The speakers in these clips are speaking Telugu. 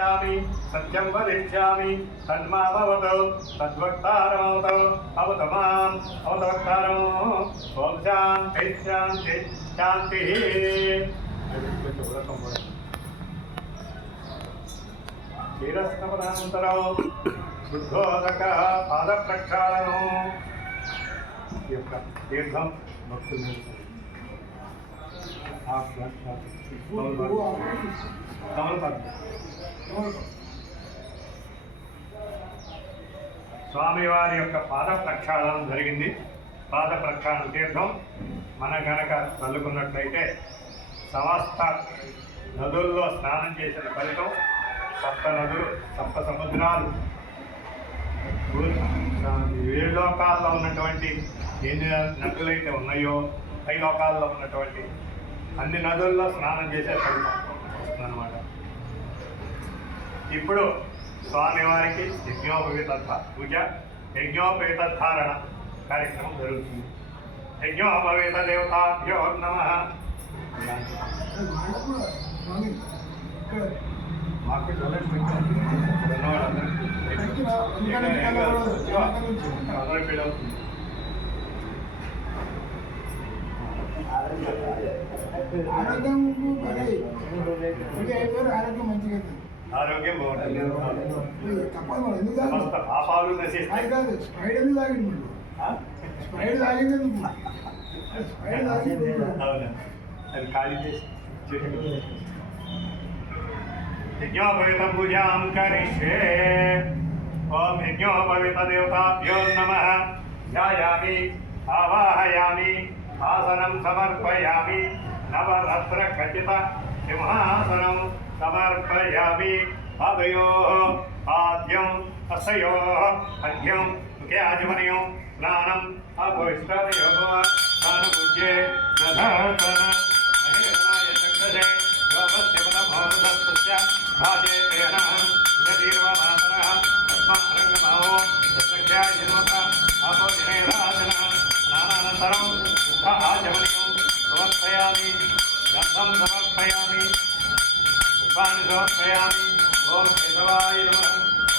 वदिष्यामि सत्यं वदिष्यामि तन्मामवतु तद्वक्तारमवतु अवतु माम् अवतवक्तारम् ॐ शान्ति शान्ति शान्तिः क्षीरस्नानान्तरं शुद्धोदक पादप्रक्षाళనం ఈ యొక్క తీర్థం భక్తులు స్వామివారి యొక్క పాద ప్రక్షాళనం జరిగింది. పాద ప్రక్షాళన తీర్థం మనం కనుక చల్లుకున్నట్లయితే సమస్త నదుల్లో స్నానం చేసిన ఫలితం సప్త నదులు సప్త సముద్రాలు 7 లోకాల్లో ఉన్నటువంటి ఎన్ని నదులైతే ఉన్నాయో 5 లోకాల్లో ఉన్నటువంటి అన్ని నదుల్లో స్నానం చేసే ఫలితం వస్తుందన్నమాట. ఇప్పుడు స్వామివారికి యజ్ఞోపవీత పూజ యజ్ఞోపవీత ధారణ కార్యక్రమం జరుగుతుంది. యజ్ఞోపవీత దేవతాభ్యో నమః. మాకు ఆరోగ్యం బాగుంటుంది. పాపాలు నశిస్తాయి. అది ఖాళీ చేసి యజ్ఞోపవీతం పూజాం కరిష్యే. ఓం యజ్ఞోపవీత దేవతాభ్యో నమః. ధ్యాయామి ఆవాహయామి ఆసనం సమర్పయామి. నవరత్న ఖచిత సింహాసనం సమర్పయామి. పాదయోః ఆద్యం హస్తయోః అర్ఘ్యం ముఖే ఆచమనీయం స్నానం అపవిష్టాయోగో స్నానపూజ్యే దధాతన మహేషాయ చక్షసే గోపస్యవనభవనదత్తస్య భాజే తేన యదీర్వమాతరః తస్మారంగమావో యస్యాయ జన్మత అపోజనేరాజనః. స్నానానంతరం శుద్ధ ఆచమనీయం సమర్పయామి. గంధం సమర్పయామి. పుష్పాన్ని సమర్పయామి. ఓం కేశవాయ నమః.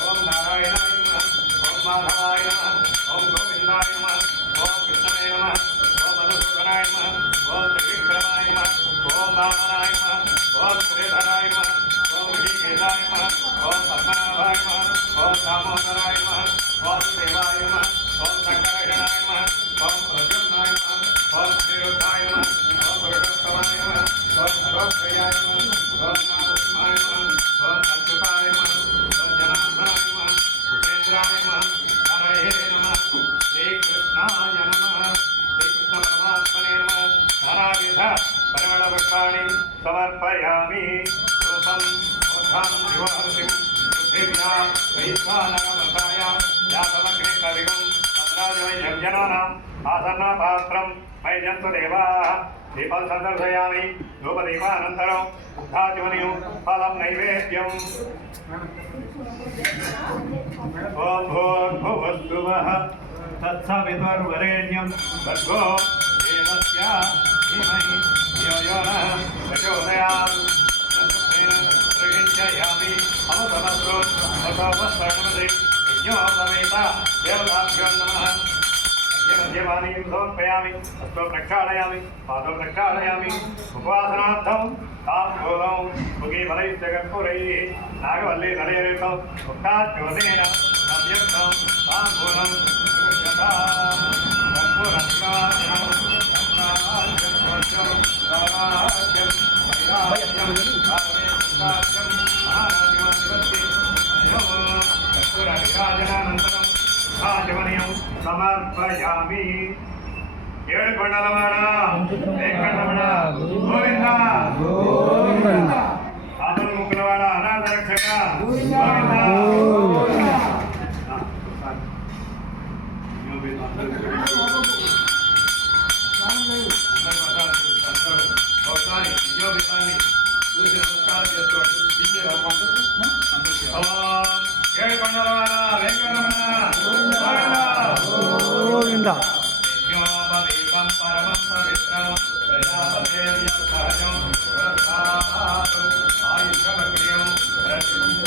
ఓం నారాయణాయ నమః. ఓం మాధవాయ నమః. ఓం గోవిందాయ నమః. ఓం కృష్ణాయ నమః. ఓం మధుసూదనాయ నమః. ఓం త్రివిక్రమాయ నమః. ఓం వామనాయ నమః. ఓం శ్రీధరాయ నమః. ఓం ఋషికేశాయ నమః. ఓం పద్మనాభాయ నమః. ఓం దామోదరాయ నమః. ఓం దేవాయ నమః. ఓం సంకర్షణాయ నమః. ఓం ప్రద్యుమ్నాయ నమః. ఓం శ్రీరుద్ధాయ నమః. ఓం పురుషోత్తమాయ నమః. ఓం సర్వప్రియాయ నమః. ఓం నారసింహాయ నమః. ఓం అచ్యుతాయ నమః. ఓం జనార్దనాయ నమః. ఉపేంద్రాయ నమః. హరయే నమః. శ్రీకృష్ణాయ నమః. శ్రీకృష్ణ పరమాత్మనే నమః. నానావిధ పరిమళ పుష్పాణి సమర్పయామి. రూపం మోక్షాం దివాహృతిం పృథివ్యా వైశ్వానరమసాయ యాతమగ్ని కవిగం సమ్రాజవైజనానాం ఆసన్నపాత్రం వైజంతు దేవాః. దీపం సందర్శయామి. ధూపదీపానంతరం ఉద్ధాచమనీయం ఫలం నైవేద్యం. ఓం భూర్భువస్సువః తత్సవితుర్వరేణ్యం భర్గో దేవస్య ధీమహి ధియో యో నః ప్రచోదయాత్. ప్రగించయామి. అమృతమస్తు అమృతోపస్తరణమసి యజ్ఞోపవీత దేవతాభ్యో నమః. మధ్యమానీం సమర్పయామి. హస్తో ప్రక్షాళయామి. పాదో ప్రక్షాళయామి. ఉపవాసనార్థం తాంబూలం ముఖీఫలైశ్చ కర్పూరైః నాగవల్లీ నలయరితం ముక్తాజ్యోతేన సంయుక్తం తాంబూలం కర్పూరనివాసనం కర్పూరాజ్యం వైరాజ్యం కర్పూర విరాజనానంతరం ఆచమనీయం సమర్పయామి. 7 కొండలవాడ వెంకటరమణ గోవింద గోవింద. ఆతల ముక్కులవాడ అనాథ రక్షక గోవింద గోవింద. ఒకసారి విజయోభితాన్ని చూసి నమస్కారం చేసుకోండి. 7 కొండలవాడ వెంకటరమణ గోవింద. యజ్ఞోపవీతం పరమం పవిత్రం ప్రజాపతేర్యం సహజం ఆయుష్మగ్రియం ప్రతిపుంజ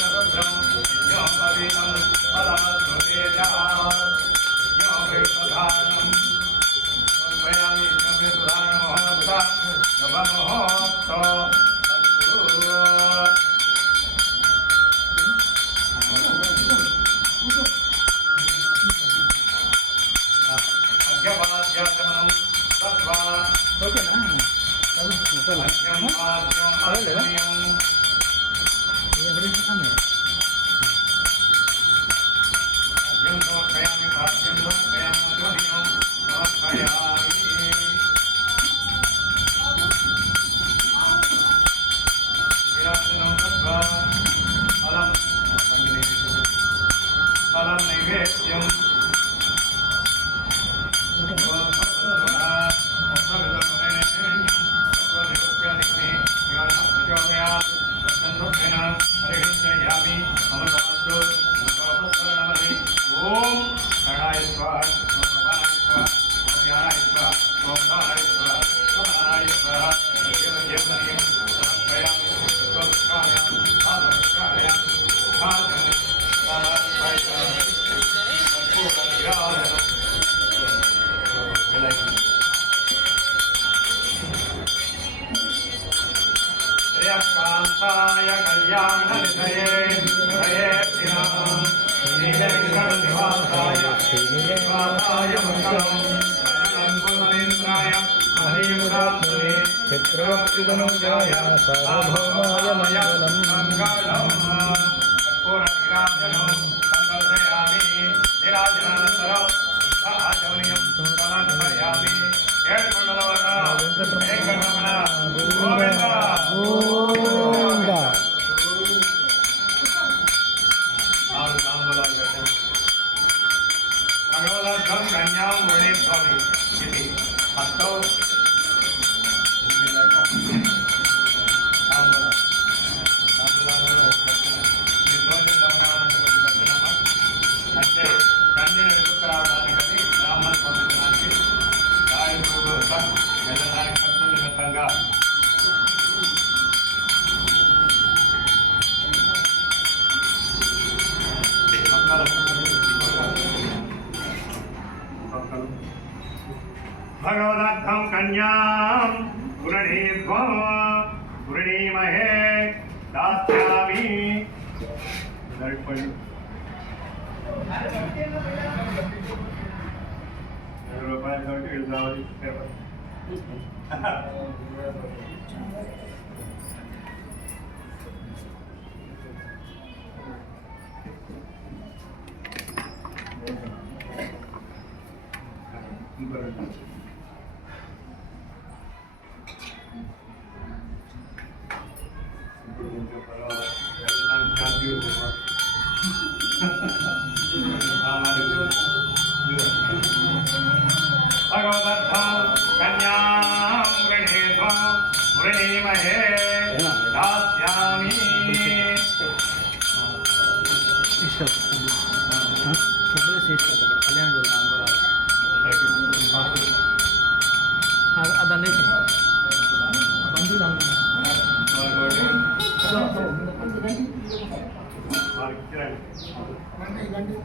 कांताय कल्याण विधये विधये श्रीराम श्रीवेंकटनिवासाय निवासाय मंगलम् मंगलंकुलेन्द्राय हरियुक्तात्मने चित्रवर्तितनुजाय सार्वभौमाय मंगलम् मंगलम् कर्पूरनिराजनं संदर्शयामि निराजनानन्तरं आचमनीयं समर्पयामि ఏడుకొండలవాడ వెంకటరమణ గోవింద గోవింద భగవదర్థం కన్యాం వృణే భవి ఇది హస్తౌ అంటే కన్యను ఎదుర్కొరావడానికని బ్రాహ్మణ పంపించడానికి వెళ్ళడానికి కష్టం నిమిత్తంగా భగవదర్థం కన్యాం వృణీమహే దాస్యామి రూపాయలతో వీళ్ళు రావాలి భగవదర్థం కన్యాం వృణీమహే దాస్యామి దాన్ని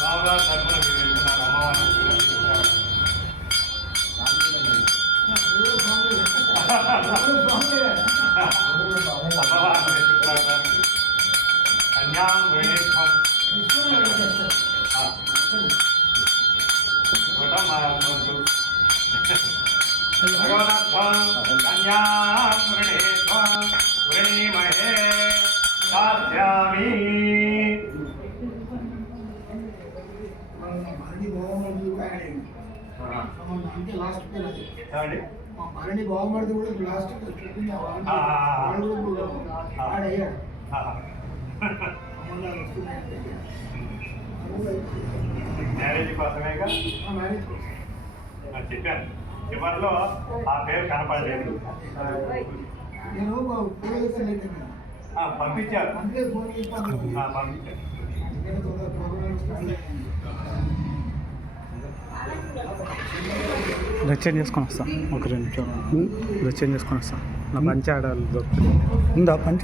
బాబా తరఫున మీరు వెళ్తున్నారు అమ్మవారిని కన్యాం వృణీత్వం భగవదర్థం కన్యాం వృణీమహే దాస్యామి మరణి బాగుమడిది కూడా లాస్ట్ మ్యారేజ్ కోసమేగా చెప్పాను చివరిలో ఆ పేరు కనపడలేదు నేను పంపించారు రిచర్జ్ చేసుకొని వస్తాం ఒక 2 నిమిషాలు రిచర్జ్ చేసుకొని వస్తాం నా పంచ ఆడాలి ఉందా పంచ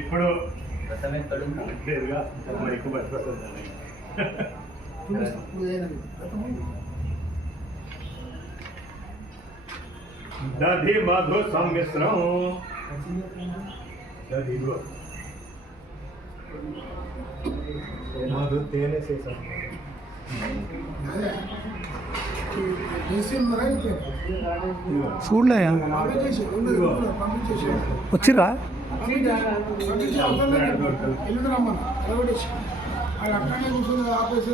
ఇప్పుడు ఎక్కువ పట్టుకొస్తుంది దధి మధు సమ్మిశ్రం దధి మధు తేనె చేసాం చూడలే వచ్చిరా అక్కడనే కూర్చొని ఆపేసి